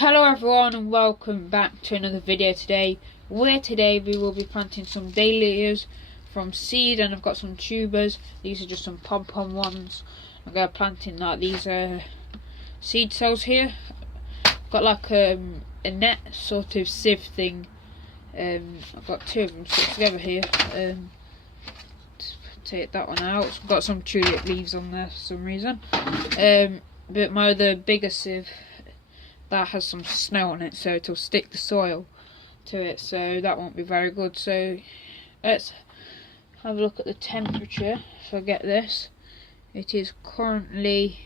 Hello everyone and welcome back to another video today, where today we will be planting some dahlias from seed, and I've got some tubers. These are just some pom-pom ones. I'm going to plant in like these seed cells here. I've got like a net sort of sieve thing. I've got two of them stuck together here. Take that one out. I've got some tulip leaves on there for some reason. But my other bigger sieve, that has some snow on it, so it'll stick the soil to it, so that won't be very good. So let's have a look at the temperature. If I get this, it is currently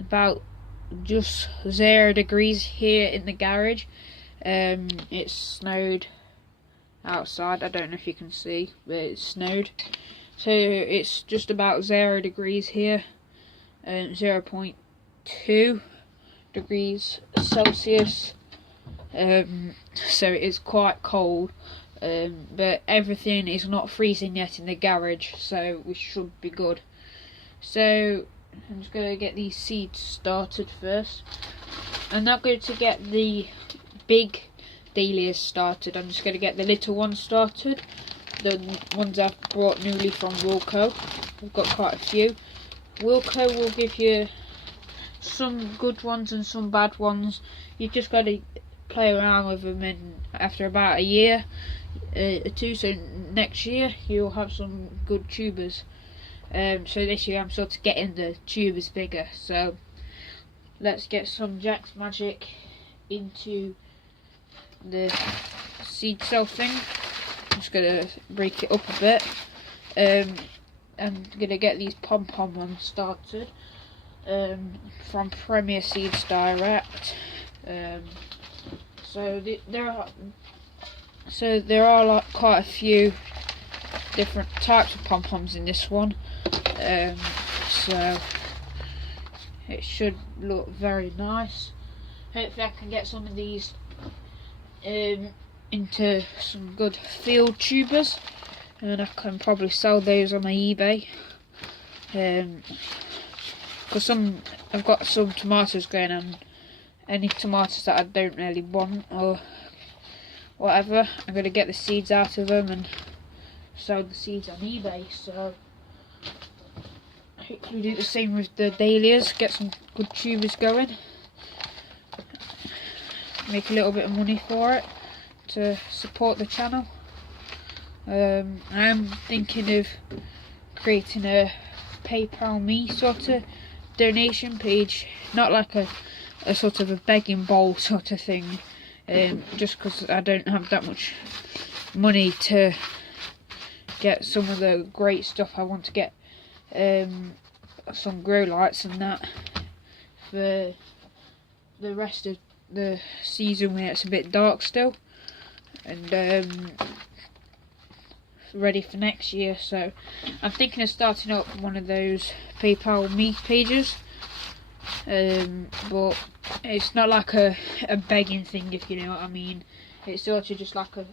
about just 0 degrees here in the garage. It's snowed outside. I don't know if you can see, but it's snowed, so it's just about 0 degrees here, 0.2 degrees Celsius, so it is quite cold, but everything is not freezing yet in the garage, so we should be good. So I'm just going to get these seeds started first. I'm not going to get the big dahlias started, I'm just going to get the little ones started, the ones I've brought newly from Wilco. I've got quite a few. Wilco will give you some good ones and some bad ones. You've just got to play around with them, and after about a year or two, so next year you'll have some good tubers. So this year I'm sort of getting the tubers bigger. So let's get some Jack's Magic into the seed cell thing. I'm just gonna break it up a bit. I'm gonna get these pom-pom ones started from Premier Seeds Direct. So there are like quite a few different types of pom-poms in this one. So it should look very nice. Hopefully I can get some of these into some good field tubers, and I can probably sell those on my eBay. Because I've got some tomatoes going on, any tomatoes that I don't really want or whatever, I'm going to get the seeds out of them and sell the seeds on eBay. So hopefully do the same with the dahlias, get some good tubers going, make a little bit of money for it to support the channel. I am thinking of creating a PayPal me sort of donation page, not like a sort of a begging bowl sort of thing, just because I don't have that much money to get some of the great stuff I want to get, some grow lights and that for the rest of the season when it's a bit dark still, and ready for next year. So I'm thinking of starting up one of those PayPal me pages, but it's not like a begging thing, if you know what I mean. It's sort of just like a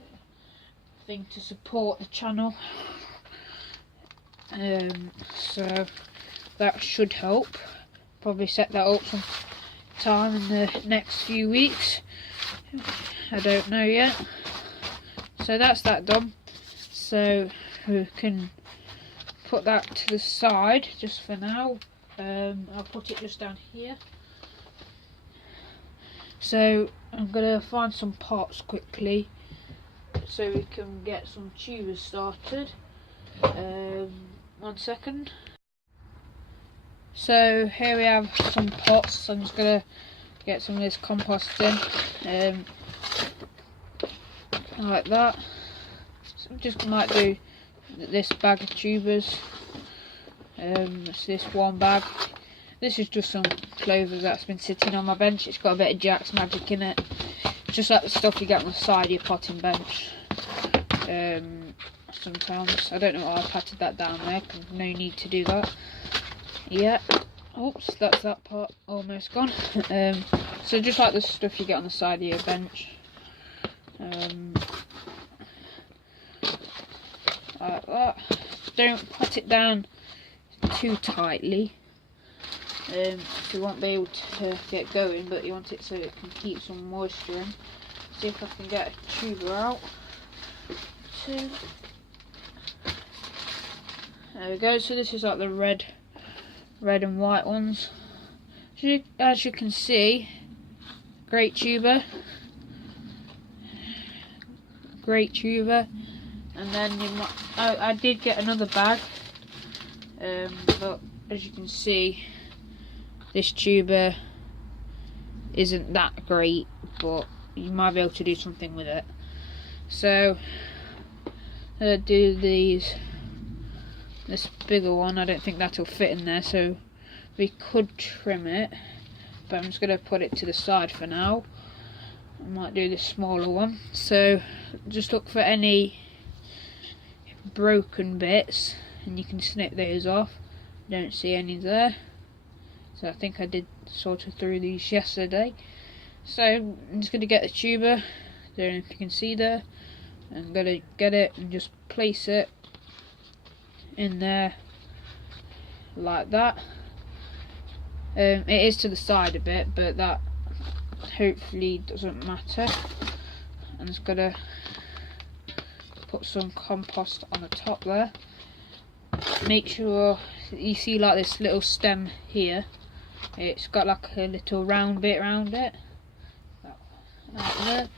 thing to support the channel, so that should help. Probably set that up some time in the next few weeks, I don't know yet. So that's that done, so we can put that to the side just for now. I'll put it just down here. So I'm gonna find some pots quickly so we can get some tubers started. 1 second. So here we have some pots. So I'm just gonna get some of this compost in, like that. So I'm just might do this bag of tubers. It's this one bag. This is just some clover that's been sitting on my bench. It's got a bit of Jack's Magic in it. Just like the stuff you get on the side of your potting bench. Sometimes I don't know why I patted that down there. No need to do that. Yeah. Oops, that's that part almost gone. So just like the stuff you get on the side of your bench. Like that. Don't pat it down too tightly. you won't be able to get going, but you want it so it can keep some moisture in. See if I can get a tuber out. Two. There we go. So this is like the red and white ones. As you can see, great tuber, and then you might, I did get another bag, but as you can see, this tuber isn't that great, but you might be able to do something with it. So do this bigger one. I don't think that'll fit in there, so we could trim it, but I'm just going to put it to the side for now. I might do the smaller one. So just look for any broken bits and you can snip those off. Don't see any there, so I think I did sort of through these yesterday. So I'm just going to get the tuber, don't know if you can see there. I'm going to get it and just place it in there like that. It is to the side a bit, but that hopefully doesn't matter. I'm just going to put some compost on the top there. Make sure you see like this little stem here, it's got like a little round bit around it, like there.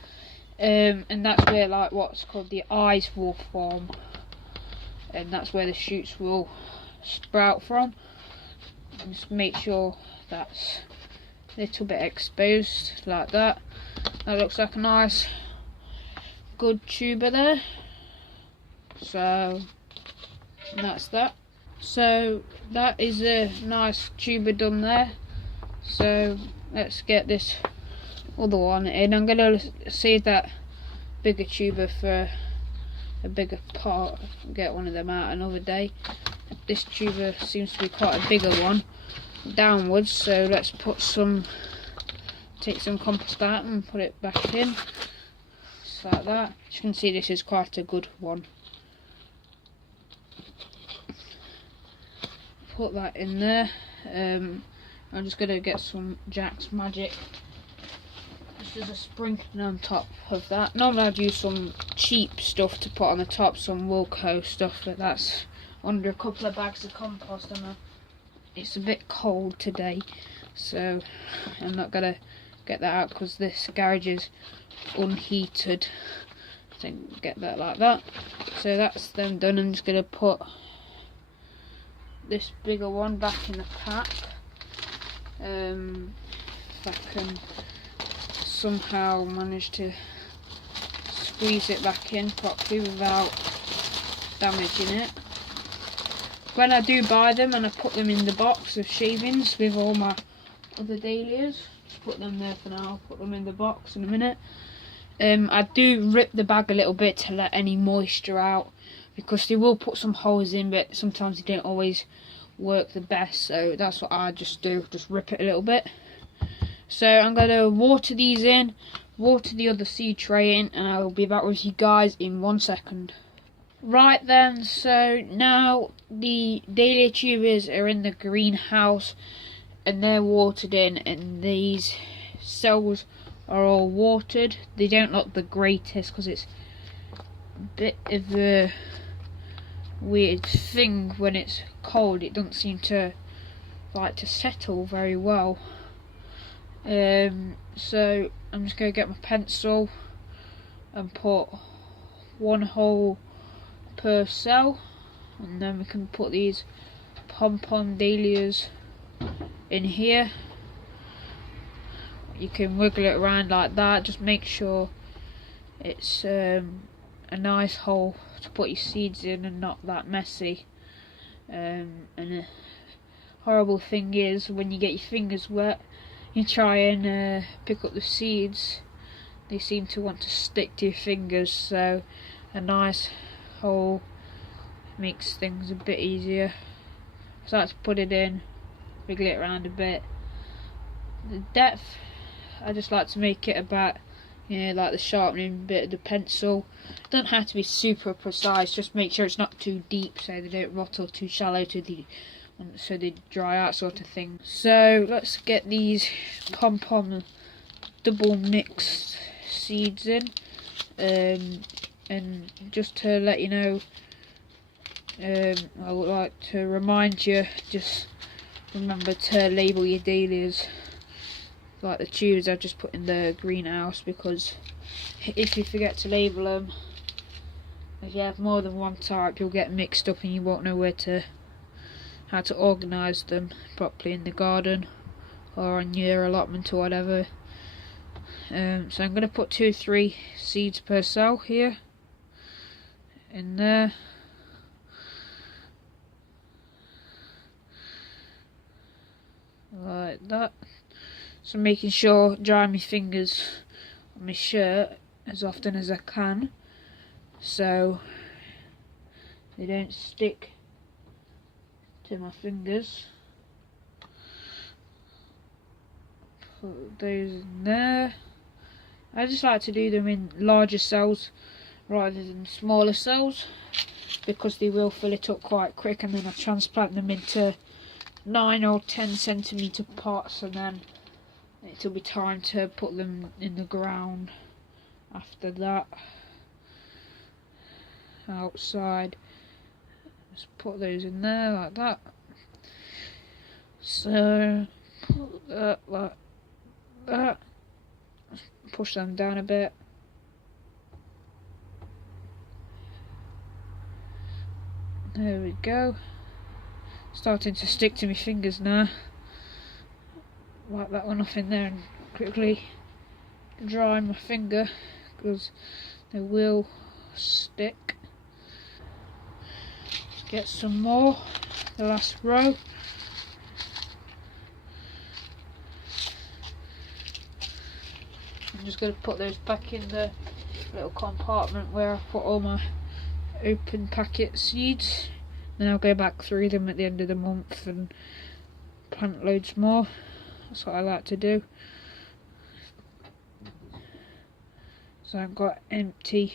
And that's where like what's called the eyes will form, and that's where the shoots will sprout from. And just make sure that's a little bit exposed like that. That looks like a nice good tuber there. So that's that. So that is a nice tuber done there. So let's get this other one in. I'm going to save that bigger tuber for a bigger part, get one of them out another day. This tuber seems to be quite a bigger one downwards, so let's take some compost out and put it back in, just like that. As you can see, this is quite a good one. Put that in there. I'm just going to get some Jack's Magic. There's a sprinkling on top of that. Normally I'd use some cheap stuff to put on the top, some Wilco stuff, but that's under a couple of bags of compost, and it's a bit cold today, so I'm not gonna get that out because this garage is unheated. So get that like that. So that's them done. I'm just gonna put this bigger one back in the pack. If I can somehow manage to squeeze it back in properly without damaging it. When I do buy them and I put them in the box of shavings with all my other dahlias, just put them there for now, I'll put them in the box in a minute. I do rip the bag a little bit to let any moisture out, because they will put some holes in, but sometimes they don't always work the best, so that's what I just do, just rip it a little bit. So I'm going to water these in, water the other seed tray in, and I will be back with you guys in 1 second. Right then, so now the dahlia tubers are in the greenhouse and they're watered in, and these cells are all watered. They don't look the greatest because it's a bit of a weird thing when it's cold. It doesn't seem to like to settle very well. So I'm just going to get my pencil and put one hole per cell, and then we can put these pom-pom dahlias in here. You can wiggle it around like that, just make sure it's a nice hole to put your seeds in and not that messy. And the horrible thing is, when you get your fingers wet, you try and pick up the seeds, they seem to want to stick to your fingers, so a nice hole makes things a bit easier. So I like to put it in, wiggle it around a bit. The depth, I just like to make it about, like the sharpening bit of the pencil. It doesn't have to be super precise, just make sure it's not too deep so they don't rot, or too shallow to the so they dry out, sort of thing. So let's get these pom-pom double mixed seeds in, and just to let you know, I would like to remind you, just remember to label your dahlias. Like the tubes I've just put in the greenhouse, because if you forget to label them, if you have more than one type, you'll get mixed up and you won't know how to organise them properly in the garden or on your allotment or whatever. So I'm going to put 2 or 3 seeds per cell here in there. Like that. So making sure dry my fingers on my shirt as often as I can, so they don't stick to my fingers. Put those in there. I just like to do them in larger cells rather than smaller cells, because they will fill it up quite quick, and then I transplant them into 9 or 10 centimetre pots, and then it'll be time to put them in the ground after that, outside. Just put those in there like that. So put that like that, push them down a bit. There we go. Starting to stick to my fingers now. Wipe that one off in there and quickly dry my finger, because they will stick. Get some more, the last row. I'm just going to put those back in the little compartment where I put all my open packet seeds. Then I'll go back through them at the end of the month and plant loads more. That's what I like to do. So I've got empty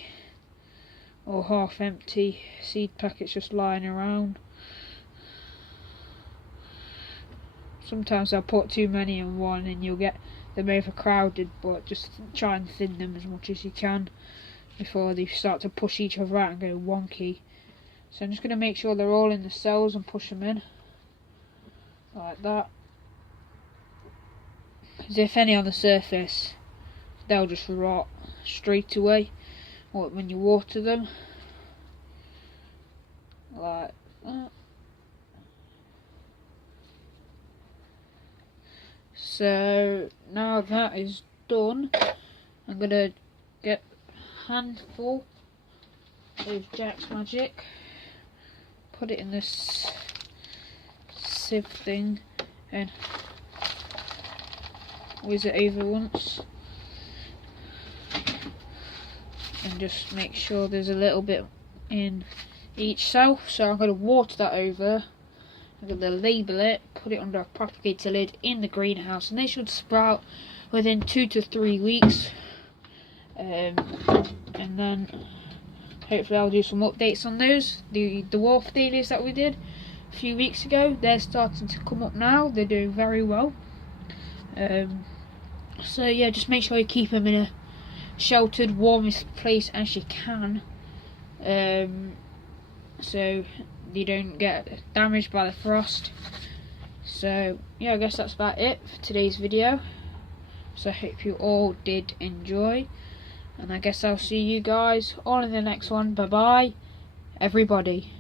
or half empty seed packets just lying around. Sometimes I'll put too many in one and you'll get them overcrowded, but just try and thin them as much as you can before they start to push each other out and go wonky. So I'm just going to make sure they're all in the cells and push them in like that. Because if any on the surface, they'll just rot straight away when you water them, like that. So now that is done, I'm going to get a handful of Jack's Magic, put it in this sieve thing and whiz it over once, and just make sure there's a little bit in each cell. So I'm going to water that over, I'm going to label it, put it under a propagator lid in the greenhouse, and they should sprout within 2 to 3 weeks, and then hopefully I'll do some updates on those. The dwarf dahlias that we did a few weeks ago, they're starting to come up now, they're doing very well. So yeah, just make sure you keep them in a sheltered, warmest place as you can, so you don't get damaged by the frost. So yeah, I guess that's about it for today's video. So I hope you all did enjoy, and I guess I'll see you guys all in the next one. Bye bye everybody.